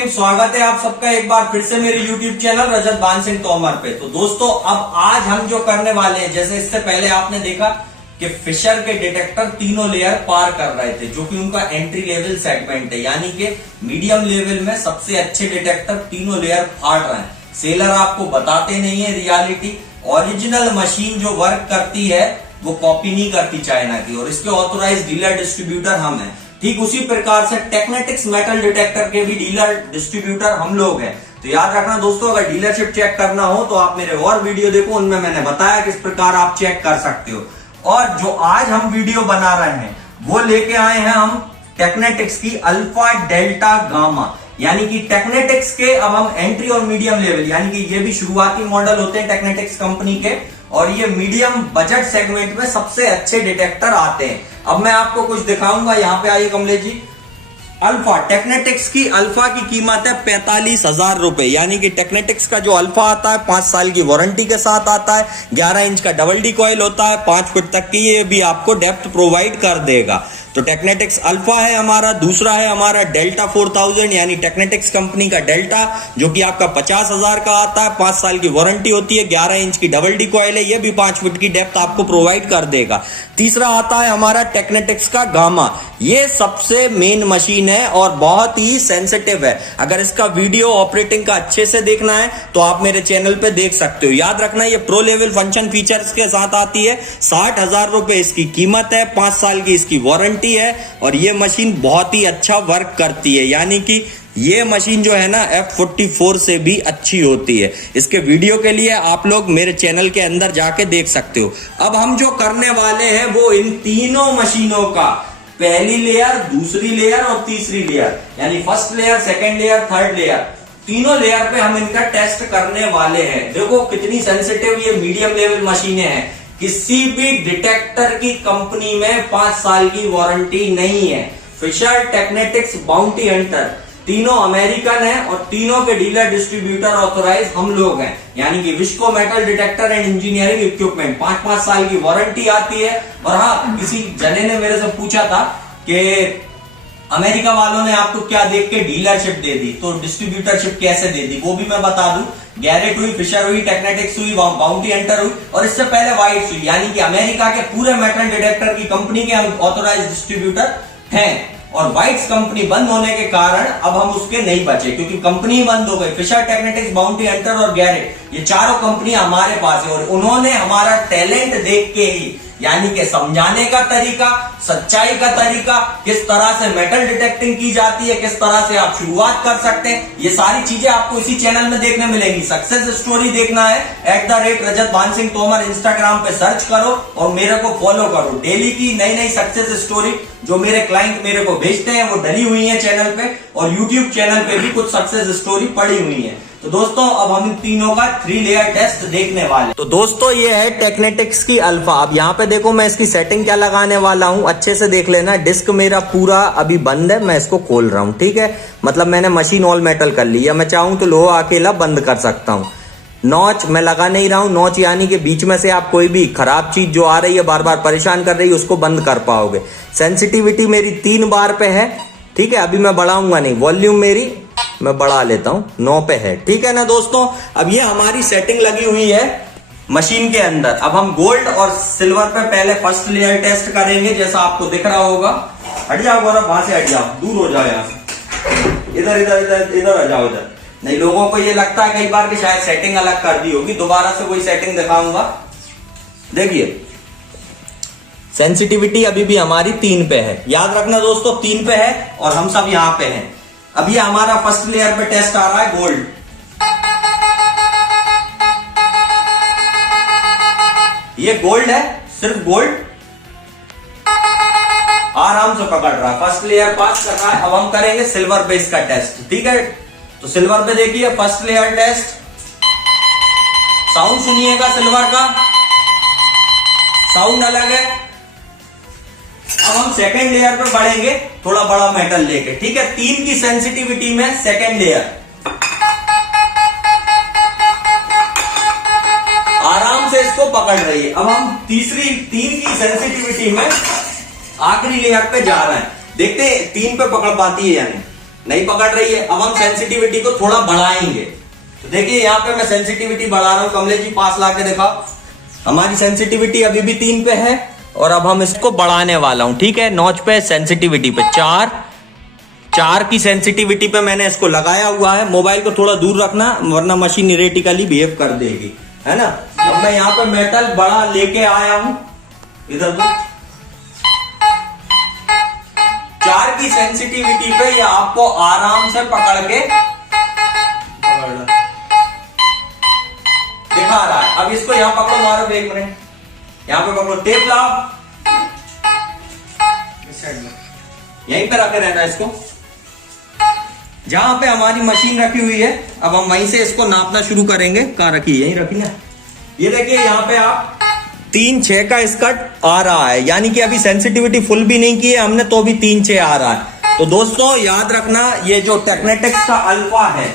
Friends, स्वागत है आप सबका एक बार फिर से मेरे YouTube चैनल रजत भान सिंह तोमर पे। तो दोस्तों, अब आज हम जो करने वाले हैं, जैसे इससे पहले आपने देखा कि फिशर के डिटेक्टर तीनों लेयर पार कर रहे थे, जो कि उनका एंट्री लेवल सेगमेंट है, यानी कि मीडियम लेवल में सबसे अच्छे डिटेक्टर तीनों लेयर फाड़ रहे हैं। सेलर आपको बताते नहीं है रियलिटी। ओरिजिनल मशीन जो वर्क करती है वो कॉपी नहीं करती चाइना की, और इसके ऑथोराइज डीलर डिस्ट्रीब्यूटर हम हैं। ठीक उसी प्रकार से टेक्नेटिक्स मेटल डिटेक्टर के भी डीलर डिस्ट्रीब्यूटर हम लोग हैं। तो याद रखना दोस्तों, अगर डीलरशिप चेक करना हो तो आप मेरे और वीडियो देखो, उनमें मैंने बताया किस प्रकार आप चेक कर सकते हो। और जो आज हम वीडियो बना रहे हैं वो लेके आए हैं हम टेक्नेटिक्स की अल्फा डेल्टा गामा, यानी कि टेक्नेटिक्स के अब हम एंट्री और मीडियम लेवल, यानी कि ये भी शुरुआती मॉडल होते हैं टेक्नेटिक्स कंपनी के, और ये मीडियम बजट सेगमेंट में सबसे अच्छे डिटेक्टर आते हैं। अब मैं आपको कुछ दिखाऊंगा। यहाँ पे आइए कमलेश जी। अल्फा टेक्नेटिक्स की अल्फा की कीमत है 45,000 रुपए, यानी कि टेक्नेटिक्स का जो अल्फा आता है 5 साल की वारंटी के साथ आता है, 11 इंच का डबल डी कॉइल होता है, 5 फुट तक की ये भी आपको डेप्थ प्रोवाइड कर देगा। तो टेक्नेटिक्स अल्फा है हमारा। दूसरा है हमारा डेल्टा 4000, यानी टेक्नेटिक्स कंपनी का डेल्टा, जो कि आपका 50,000 का आता है, 5 साल की वारंटी होती है, 11 इंच की डबल डी कॉइल है, ये भी 5 फुट की डेप्थ आपको प्रोवाइड कर देगा। तीसरा आता है हमारा टेक्नेटिक्स का गामा। ये सबसे मेन मशीन है और बहुत ही सेंसिटिव है। अगर इसका वीडियो ऑपरेटिंग का अच्छे से देखना है तो आप मेरे चैनल पे देख सकते हो। याद रखना, ये प्रो लेवल फंक्शन फीचर्स के साथ आती है। 60,000 रुपए इसकी कीमत है, 5 साल की इसकी वारंटी है, और ये मशीन बहुत ही अच्छा वर्क करती है, यानी कि ये मशीन जो है ना F44 से भी अच्छी होती है। इसके वीडियो के लिए आप लोग मेरे चैनल के अंदर जाके देख सकते हो। अब हम जो करने वाले हैं वो इन तीनों मशीनों का पहली लेयर, दूसरी लेयर और तीसरी लेयर, यानी first layer, second layer, third layer, तीनों लेयर पे हम इनका टेस्ट करने वाले हैं। देखो कितनी सेंसिटिव ये मीडियम लेवल मशीनें हैं। किसी भी डिटेक्टर की कंपनी में 5 साल की वारंटी नहीं है। फिशर, टेक्नेटिक्स, बाउंटी हंटर तीनों अमेरिकन हैं, और तीनों के डीलर डिस्ट्रीब्यूटर ऑथोराइज हम लोग हैं, यानी कि visco metal detector and engineering equipment. 5-5 साल की वारंटी आती है। और हाँ, किसी जने ने मेरे से पूछा था कि अमेरिका वालों ने आपको क्या देख के डीलरशिप दे दी, तो डिस्ट्रीब्यूटरशिप कैसे दे दी, वो भी मैं बता दूं। गैरेट हुई, फिशर हुई, टेक्नेटिक्स हुई, बाउंटी हंटर हुई, और इससे पहले वाइट्स हुई, यानी कि अमेरिका के पूरे मेटल डिटेक्टर की कंपनी के हम ऑथोराइज डिस्ट्रीब्यूटर हैं। और वाइट्स कंपनी बंद होने के कारण अब हम उसके नहीं बचे, क्योंकि कंपनी बंद हो गई। फिशर, टेक्नेटिक्स, बाउंटी हंटर और गैरेट, ये चारों कंपनियां हमारे पास है, और उन्होंने हमारा टैलेंट देख के ही, यानी कि समझाने का तरीका, सच्चाई का तरीका, किस तरह से मेटल डिटेक्टिंग की जाती है, किस तरह से आप शुरुआत कर सकते हैं, ये सारी चीजें आपको इसी चैनल में देखने मिलेंगी। सक्सेस स्टोरी देखना है @रजत भान सिंह तोमर इंस्टाग्राम पे सर्च करो और मेरे को फॉलो करो। डेली की नई नई सक्सेस स्टोरी जो मेरे क्लाइंट मेरे को भेजते हैं वो डली हुई है चैनल पे, और यूट्यूब चैनल पे भी कुछ सक्सेस स्टोरी पड़ी हुई है। तो दोस्तों, अब हम इन तीनों का 3 लेयर टेस्ट देखने वाले। तो दोस्तों, ये है टेक्नेटिक्स की अल्फा। अब यहाँ पे देखो मैं इसकी सेटिंग क्या लगाने वाला हूँ, अच्छे से देख लेना। डिस्क मेरा पूरा अभी बंद है, मैं इसको खोल रहा हूँ, ठीक है। मतलब मैंने मशीन ऑल मेटल कर ली है। मैं चाहूँ तो लोहा अकेला बंद कर सकता हूँ। नॉच मैं लगा नहीं रहा हूँ। नॉच यानी कि बीच में से आप कोई भी खराब चीज जो आ रही है, बार बार परेशान कर रही है, उसको बंद कर पाओगे। सेंसिटिविटी मेरी 3 बार पे है, ठीक है। अभी मैं बढ़ाऊंगा नहीं। वॉल्यूम मेरी मैं बढ़ा लेता हूं, 9 पे है, ठीक है ना दोस्तों। अब ये हमारी सेटिंग लगी हुई है मशीन के अंदर। अब हम गोल्ड और सिल्वर पे पहले फर्स्ट लेयर टेस्ट करेंगे, जैसा आपको दिख रहा होगा। हट जाओ गौरव, वहां से हट जाओ, दूर हो जाओ यहाँ से। इधर इधर इधर इधर आ जाओ इधर। नहीं, लोगों को ये लगता है कई बार कि शायद सेटिंग अलग कर दी होगी। दोबारा से वही सेटिंग दिखाऊंगा। देखिए, सेंसिटिविटी अभी भी हमारी 3 पे है। याद रखना दोस्तों, 3 पे है और हम सब यहाँ पे हैं। अब ये हमारा फर्स्ट लेयर पे टेस्ट आ रहा है गोल्ड। ये गोल्ड है, सिर्फ गोल्ड। आराम से पकड़ रहा है, फर्स्ट लेयर पास कर रहा है। अब हम करेंगे सिल्वर पे इसका टेस्ट, ठीक है। तो सिल्वर पे देखिए फर्स्ट लेयर टेस्ट। साउंड सुनिएगा सिल्वर का, साउंड अलग है। अब हम सेकेंड लेयर पे बढ़ेंगे, थोड़ा बड़ा मेटल लेके, ठीक है। 3 की सेंसिटिविटी में सेकेंड लेयर आराम से इसको पकड़ रही है। अब हम 3 की सेंसिटिविटी में आखिरी लेयर पे जा रहे हैं। देखते हैं 3 पे पकड़ पाती है यानी। नहीं पकड़ रही है। अब हम सेंसिटिविटी को थोड़ा बढ़ाएंगे। तो देखिए यहाँ पे मैं सेंसिटिविटी बढ़ा रहा हूं। कमलेश जी पास ला के देखा, हमारी सेंसिटिविटी अभी भी 3 पे है और अब हम इसको बढ़ाने वाला हूं। ठीक है, नॉच पे सेंसिटिविटी पे 4 की सेंसिटिविटी पे मैंने इसको लगाया हुआ है। मोबाइल को थोड़ा दूर रखना वरना मशीन इरेटिकली बिहेव कर देगी, है ना। अब मैं यहाँ पे मेटल बड़ा लेके आया हूं, इधर को 4 की सेंसिटिविटी पे ये आपको आराम से पकड़ के दिखा रहा है। अब इसको यहाँ पकड़ो, मारो ब्रेक में, यहाँ पे पकड़ो, टेप लाओ, यहीं पे रखे रहना इसको जहां पे हमारी मशीन रखी हुई है। अब हम वहीं से इसको नापना शुरू करेंगे। कहाँ रखी, यहीं रखी ना। ये देखिए यहाँ पे आप 3-6 का स्कट आ रहा है, यानी कि अभी सेंसिटिविटी फुल भी नहीं की है हमने तो भी 3-6 आ रहा है। तो दोस्तों याद रखना, ये जो टेक्नेटेक्स का अल्फा है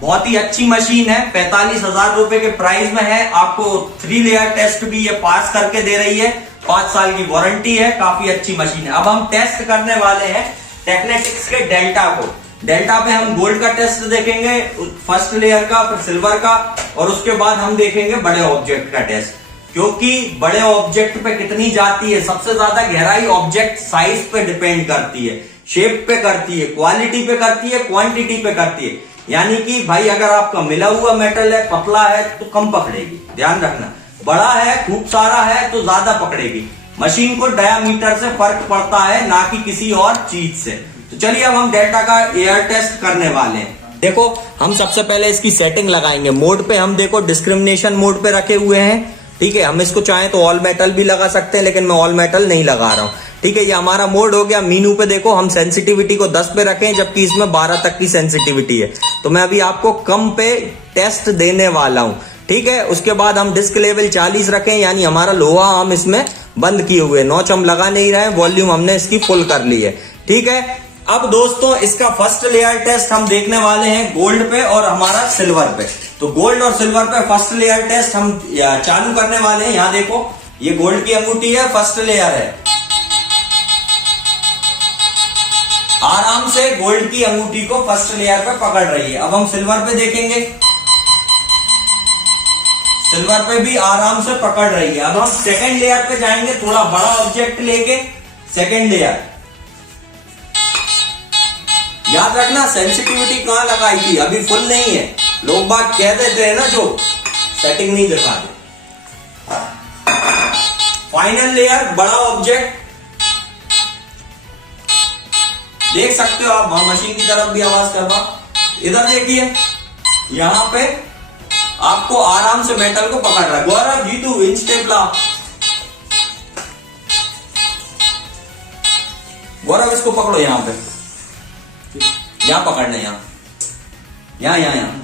बहुत ही अच्छी मशीन है। 45,000 रुपए के प्राइस में है। आपको 3 लेयर टेस्ट भी ये पास करके दे रही है। 5 साल की वारंटी है, काफी अच्छी मशीन है। अब हम टेस्ट करने वाले हैं टेक्नेटिक्स के डेल्टा को। डेल्टा पे हम गोल्ड का टेस्ट देखेंगे, फर्स्ट लेयर का, फिर सिल्वर का, और उसके बाद हम देखेंगे बड़े ऑब्जेक्ट का टेस्ट। क्योंकि बड़े ऑब्जेक्ट पे कितनी जाती है, सबसे ज्यादा गहराई ऑब्जेक्ट साइज पे डिपेंड करती है, शेप पे करती है, क्वालिटी पे करती है, क्वांटिटी पे करती है। यानी कि भाई अगर आपका मिला हुआ मेटल है, पतला है तो कम पकड़ेगी, ध्यान रखना। बड़ा है, खूब सारा है तो ज्यादा पकड़ेगी। मशीन को डायामीटर से फर्क पड़ता है, ना कि किसी और चीज से। तो चलिए अब हम डेल्टा का एयर टेस्ट करने वाले हैं। देखो हम सबसे पहले इसकी सेटिंग लगाएंगे। मोड पे हम देखो डिस्क्रिमिनेशन मोड पे रखे हुए हैं। ठीक है, हम इसको चाहें तो ऑल मेटल भी लगा सकते हैं, लेकिन मैं ऑल मेटल नहीं लगा रहा हूं। ठीक है, ये हमारा मोड हो गया। मीनू पे देखो हम सेंसिटिविटी को 10 पे रखें, जबकि इसमें 12 तक की सेंसिटिविटी है। तो मैं अभी आपको कम पे टेस्ट देने वाला हूं। ठीक है, उसके बाद हम डिस्क लेवल 40 रखें, यानी हमारा लोहा हम इसमें बंद किए हुए, नॉच हम लगा नहीं रहे, वॉल्यूम हमने इसकी फुल कर ली है। ठीक है, अब दोस्तों इसका फर्स्ट लेयर टेस्ट हम देखने वाले हैं गोल्ड पे और हमारा सिल्वर पे। तो गोल्ड और सिल्वर पे फर्स्ट लेयर टेस्ट हम चालू करने वाले हैं। यहां देखो ये गोल्ड की अंगूठी है, फर्स्ट लेयर है। आराम से गोल्ड की अंगूठी को फर्स्ट लेयर पे पकड़ रही है। अब हम सिल्वर पे देखेंगे, सिल्वर पे भी आराम से पकड़ रही है। अब हम सेकंड लेयर पे जाएंगे, थोड़ा बड़ा ऑब्जेक्ट लेके सेकंड लेयर। याद रखना सेंसिटिविटी कहां लगाई थी, अभी फुल नहीं है। लोग बात कह देते हैं ना जो सेटिंग नहीं दिखाते। फाइनल लेयर बड़ा ऑब्जेक्ट देख सकते हो आप, मशीन की तरफ भी आवाज करवा। इधर देखिए यहां पे आपको आराम से मेटल को पकड़ रहा है। गौरव जीतू इंच टेप ला, गौरव इसको पकड़ो, यहां पे यहां पकड़ना, यहां यहां यहां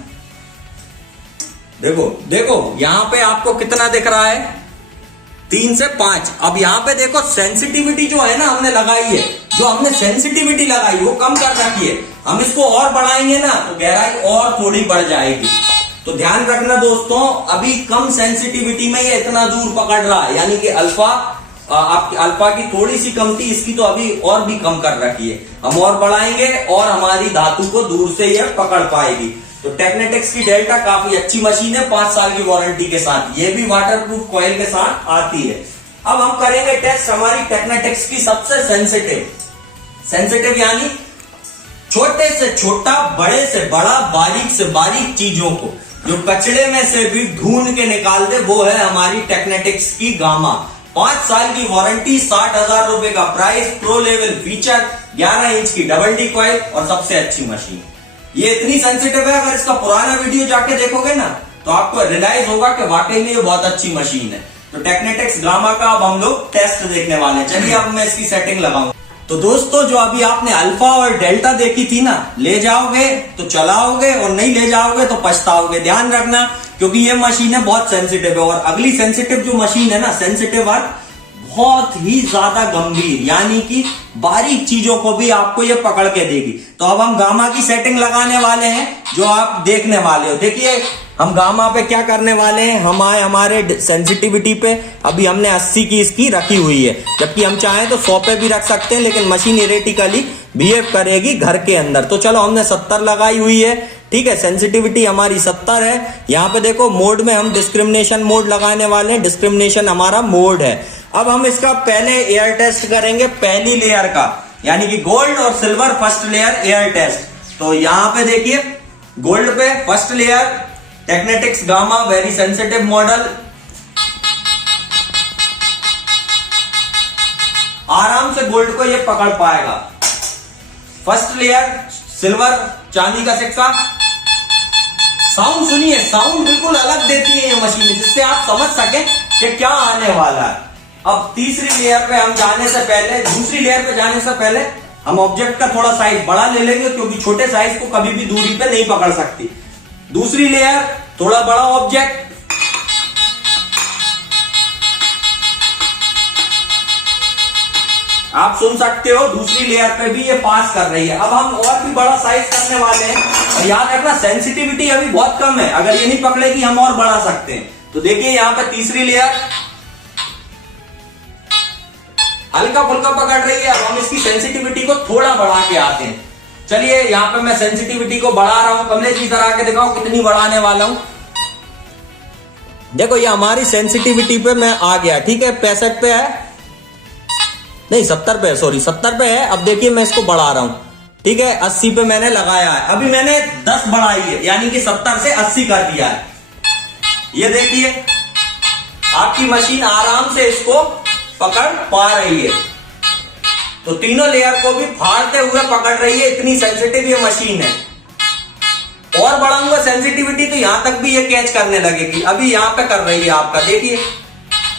देखो देखो यहां पे आपको कितना दिख रहा है, 3 से 5। अब यहां पे देखो सेंसिटिविटी जो है ना हमने लगाई है, जो हमने सेंसिटिविटी लगाई वो कम कर रखी है। हम इसको और बढ़ाएंगे ना तो गहराई और थोड़ी बढ़ जाएगी। तो ध्यान रखना दोस्तों, अभी कम सेंसिटिविटी में ये इतना दूर पकड़ रहा है, यानी कि अल्फा आपकी अल्फा की थोड़ी सी कम थी, इसकी तो अभी और भी कम कर रखी है। हम और बढ़ाएंगे और हमारी धातु को दूर से ये पकड़ पाएगी। तो टेक्नेटिक्स की डेल्टा काफी अच्छी मशीन है, 5 साल की वारंटी के साथ। ये भी वाटरप्रूफ कॉइल के साथ आती है। अब हम करेंगे टेस्ट हमारी टेक्नेटिक्स की सबसे सेंसिटिव यानी छोटे से छोटा, बड़े से बड़ा, बारीक से बारीक चीजों को जो कचड़े में से भी ढूंढ के निकाल दे, वो है हमारी टेक्नेटिक्स की गामा। 5 साल की वारंटी, 60,000 रुपए का price, pro level feature, 11 inch की डबल डी कॉइल और सबसे अच्छी मशीन। ये इतनी सेंसिटिव है, अगर इसका पुराना वीडियो जाके देखोगे ना तो आपको रियलाइज होगा कि वाकई में ये बहुत अच्छी मशीन है। तो टेक्नेटिक्स गामा का अब हम लोग टेस्ट देखने वाले हैं। चलिए अब मैं इसकी सेटिंग लगाऊंगा। तो दोस्तों जो अभी आपने अल्फा और डेल्टा देखी थी ना, ले जाओगे तो चलाओगे और नहीं ले जाओगे तो पछताओगे। ध्यान रखना, क्योंकि ये मशीन है बहुत सेंसिटिव है। और अगली सेंसिटिव जो मशीन है ना, सेंसिटिव अर्थ, बहुत ही ज्यादा गंभीर, यानी कि बारीक चीजों को भी आपको ये पकड़ के देगी। तो अब हम गामा की सेटिंग लगाने वाले हैं, जो आप देखने वाले हो। देखिए हम गामा पे क्या करने वाले हैं, हम आए हमारे सेंसिटिविटी पे, अभी हमने 80 की इसकी रखी हुई है, जबकि हम चाहें तो 100 पे भी रख सकते हैं, लेकिन मशीन इरेटिकली बिहेव करेगी घर के अंदर। तो चलो हमने 70 लगाई हुई है, ठीक है, सेंसिटिविटी हमारी 70 है। यहाँ पे देखो मोड में हम डिस्क्रिमिनेशन मोड लगाने वाले हैं, डिस्क्रिमिनेशन हमारा मोड है। अब हम इसका पहले एयर टेस्ट करेंगे पहली लेयर का, यानी कि गोल्ड और silver first layer air test. तो यहां पे देखिए गोल्ड पे फर्स्ट लेयर टेक्नेटिक्स गामा वेरी सेंसिटिव मॉडल, आराम से गोल्ड को ये पकड़ पाएगा। फर्स्ट लेयर सिल्वर चांदी का सिक्का, साउंड सुनिए, साउंड बिल्कुल अलग देती है ये मशीन, जिससे आप समझ सके कि क्या आने वाला है। अब तीसरी लेयर पे हम जाने से पहले, दूसरी लेयर पे जाने से पहले हम ऑब्जेक्ट का थोड़ा साइज बड़ा ले लेंगे, क्योंकि छोटे साइज को कभी भी दूरी पे नहीं पकड़ सकती। दूसरी लेयर थोड़ा बड़ा ऑब्जेक्ट, आप सुन सकते हो दूसरी लेयर पे भी ये पास कर रही है। अब हम और भी बड़ा साइज करने वाले हैं, और याद रखना सेंसिटिविटी अभी बहुत कम है, अगर ये नहीं पकड़ेगी हम और बढ़ा सकते हैं। तो देखिए यहां पे तीसरी लेयर हल्का फुल्का पकड़ रही है। अब हम इसकी सेंसिटिविटी को थोड़ा बढ़ा के आते हैं। चलिए यहां पे मैं सेंसिटिविटी को बढ़ा रहा हूं, कमलेश की तरह के दिखाओ कितनी बढ़ाने वाला हूं। देखो ये हमारी सेंसिटिविटी पे मैं आ गया, ठीक है, 65 पे है, नहीं 70 पे, सॉरी 70 पे है। अब देखिए मैं इसको बढ़ा रहा हूं, ठीक है, 80 पे मैंने लगाया है। अभी मैंने 10 बढ़ाई है, यानी कि 70 से 80 कर दिया है। ये देखिए आपकी मशीन आराम से इसको पकड़ पा रही है। तो तीनों लेयर को भी फाड़ते हुए पकड़ रही है, इतनी सेंसिटिव ये मशीन है। और बढ़ाऊंगा सेंसिटिविटी तो यहां तक भी ये कैच करने लगेगी। अभी यहां पे कर रही है आपका, देखिए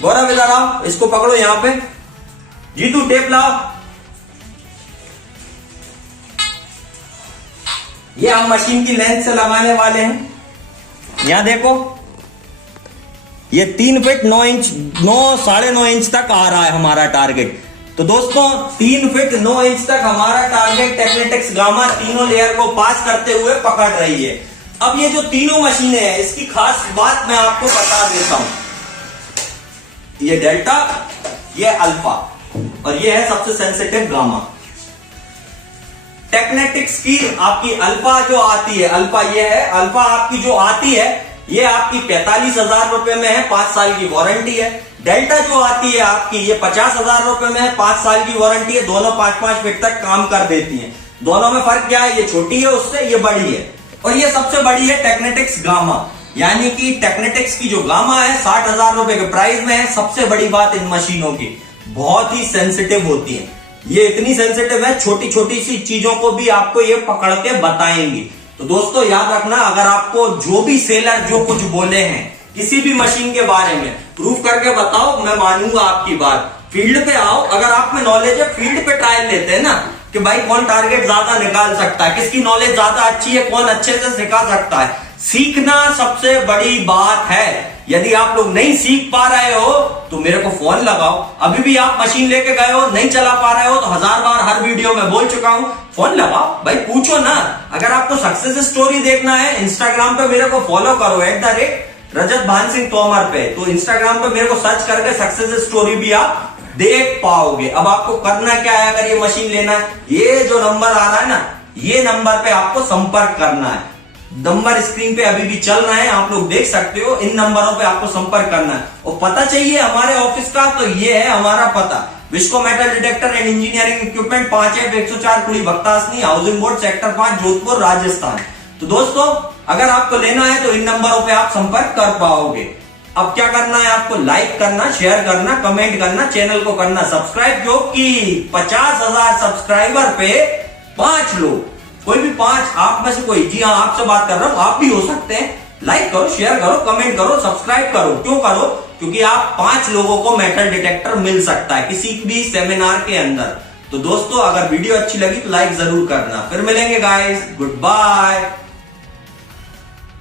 गौरव इधर आओ, इसको पकड़ो यहां पे, जीतू टेप लाओ। ये हम मशीन की लेंथ से लगाने वाले हैं। यहां देखो ये 3 फीट 9 इंच, 9.5 इंच तक आ रहा है हमारा टारगेट। तो दोस्तों 3 फीट 9 इंच तक हमारा टारगेट टेक्नेटिक्स गामा तीनों लेयर को पास करते हुए पकड़ रही है। अब ये जो तीनों मशीनें हैं, इसकी खास बात मैं आपको बता देता हूं। ये डेल्टा, ये अल्फा, और ये है सबसे सेंसिटिव गामा। टेक्नेटिक्स की आपकी अल्फा जो आती है, अल्फा ये है, अल्फा आपकी जो आती है ये आपकी 45,000 रुपए में है, 5 साल की वारंटी है। डेल्टा जो आती है आपकी ये 50,000 रुपए में है, 5 साल की वारंटी है। दोनों 5-5 फीट तक काम कर देती हैं। दोनों में फर्क क्या है, ये छोटी है उससे, ये बड़ी है, और ये सबसे बड़ी है टेक्नेटिक्स गामा। यानी कि टेक्नेटिक्स की जो गामा है 60,000 रुपए के प्राइस में है। सबसे बड़ी बात इन मशीनों की, बहुत ही सेंसिटिव होती है। ये इतनी सेंसिटिव है, छोटी छोटी सी चीजों को भी आपको ये पकड़ के बताएंगी। तो दोस्तों याद रखना, अगर आपको जो भी सेलर जो कुछ बोले हैं किसी भी मशीन के बारे में, प्रूफ करके बताओ, मैं मानूंगा आपकी बात। फील्ड पे आओ, अगर आप में नॉलेज है फील्ड पे ट्रायल लेते हैं ना, कि भाई कौन टारगेट ज्यादा निकाल सकता है, किसकी नॉलेज ज्यादा अच्छी है, कौन अच्छे से सिखा सकता है। सीखना सबसे बड़ी बात है। यदि आप लोग नहीं सीख पा रहे हो तो मेरे को फोन लगाओ। अभी भी आप मशीन लेके गए हो, नहीं चला पा रहे हो, तो 1000 बार हर वीडियो में बोल चुका हूं, फोन लगाओ भाई, पूछो ना। अगर आपको सक्सेस स्टोरी देखना है, इंस्टाग्राम पे मेरे को फॉलो करो @रजत भान सिंह तोमर पे। तो इंस्टाग्राम पे मेरे को सर्च करके सक्सेस स्टोरी भी आप देख पाओगे। अब आपको करना क्या है, अगर ये मशीन लेना है, ये जो नंबर आ रहा है ना, ये नंबर पे आपको संपर्क करना है। नंबर स्क्रीन पे अभी भी चल रहा है, आप लोग देख सकते हो। इन नंबरों पे आपको संपर्क करना है। और पता चाहिए हमारे ऑफिस का, तो ये है हमारा पता, Visco metal detector and engineering equipment, 5F104 Kudi Bhaktasani, housing board, sector 5, Jodhpur, Rajasthan. तो दोस्तों अगर आपको लेना है तो इन नंबरों पे आप संपर्क कर पाओगे। अब क्या करना है, आपको लाइक करना, शेयर करना, कमेंट करना, चैनल को करना सब्सक्राइब, क्योंकि 50,000 सब्सक्राइबर पे 5 लोग, कोई भी 5 आप में से कोई, जी हाँ आपसे बात कर रहा हूं, आप भी हो सकते हैं। लाइक करो, शेयर करो, कमेंट करो, सब्सक्राइब करो। क्यों करो, क्योंकि आप 5 लोगों को मेटल डिटेक्टर मिल सकता है किसी भी सेमिनार के अंदर। तो दोस्तों अगर वीडियो अच्छी लगी तो लाइक जरूर करना। फिर मिलेंगे गाइस, गुड बाय।